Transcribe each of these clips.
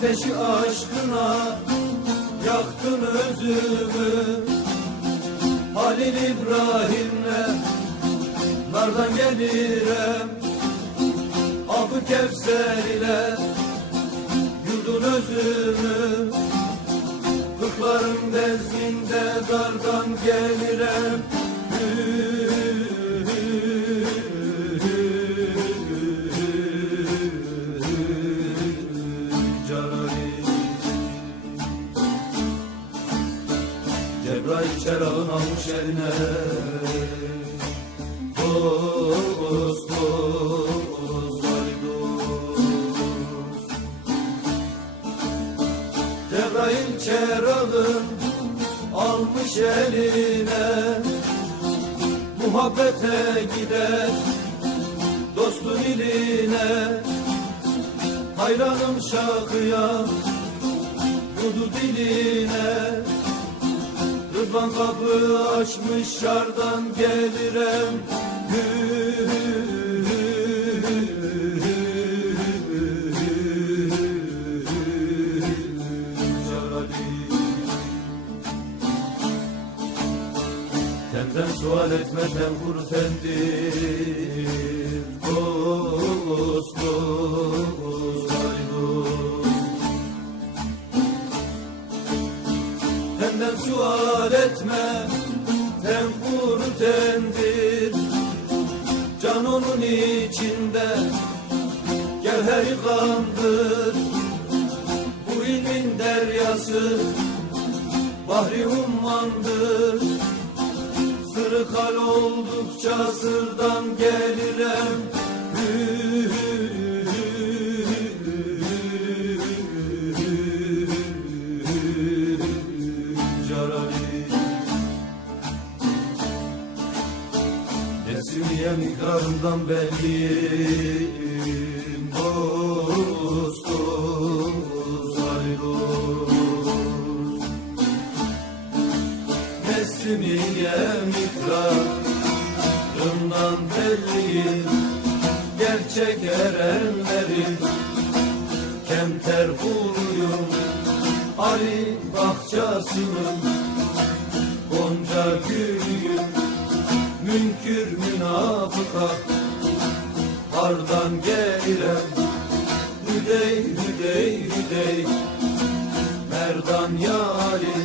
Ateşi aşkına yaktın özümü. Halil İbrahim'le nardan gelirem Abı Kevser ile yudun özümü. Kırkların dezginde dardan gelirem Çerağın almış eline. Dost, dost, vay dost Cebrail çerağın almış eline. Muhabbete gider dostun iline. Hayranım şakıya Dudu diline Rıdvan kapı açmış şardan gelirem. Tenden sual etmeden kuru tendir sual etme kuru tendir. Can onun içinde Gevheri kandır Bu ilmin deryası Bahri ummandır. Sırık hal oldukça sırdan gelirem Nesimiye ikrarından belliyim Dost, dost, ay dost Nesimiye ikrarından belliyim Gerçek erenlerin Kemter kuruyum Ali bahçasının Gonca gülüyüm Münkür münafıka. Hardan gelirem Hüdey hüdey hüdey. Merdan ya Ali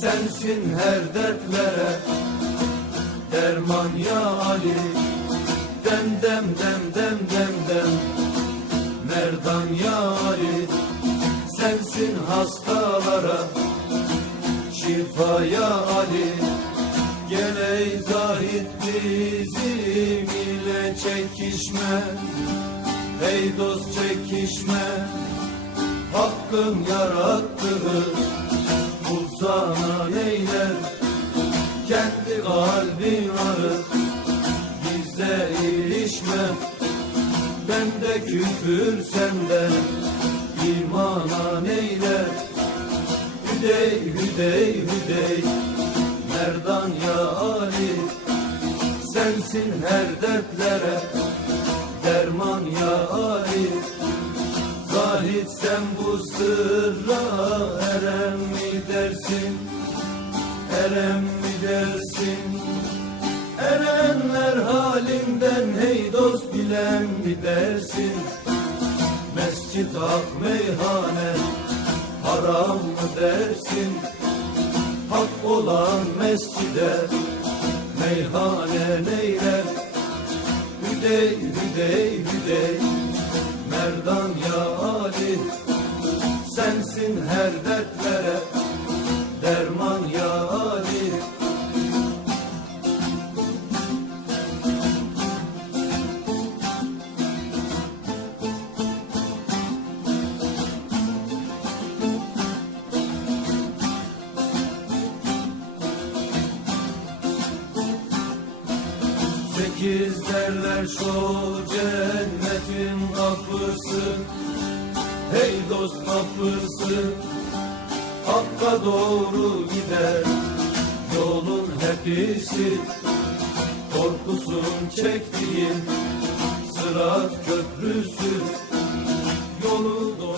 Sensin her dertlere. Derman ya Ali Dem dem dem dem dem dem. Merdan ya Ali Sensin hastalara. Şifa ya Ali Gel ey zahid bizim ile çekişme. Ey dost çekişme Hakkın yarattığı Kul sana neyler Kendi kalbin arır Bizde ilişme. Bende küfür sende imana neyler Hüdey hüdey hüdey Merdan ya Ali Sensin her dertlere. Derman ya Ali Zahid sen bu sırra. Erem mi dersin? Erem mi dersin? Erenler halinden hey dost bilen mi dersin? Mescid hak meyhane haram mı dersin Hak olan mescide meyhane neyler Hüdey hüdey hüdey Merdan ya Ali Sensin her dertlere Sekiz derler şu cennetin kapısı. Hey dost kapısı Hakka doğru gider. Yolun hepsi Korkusun çektiğin Sırat köprüsü. Yolu doğru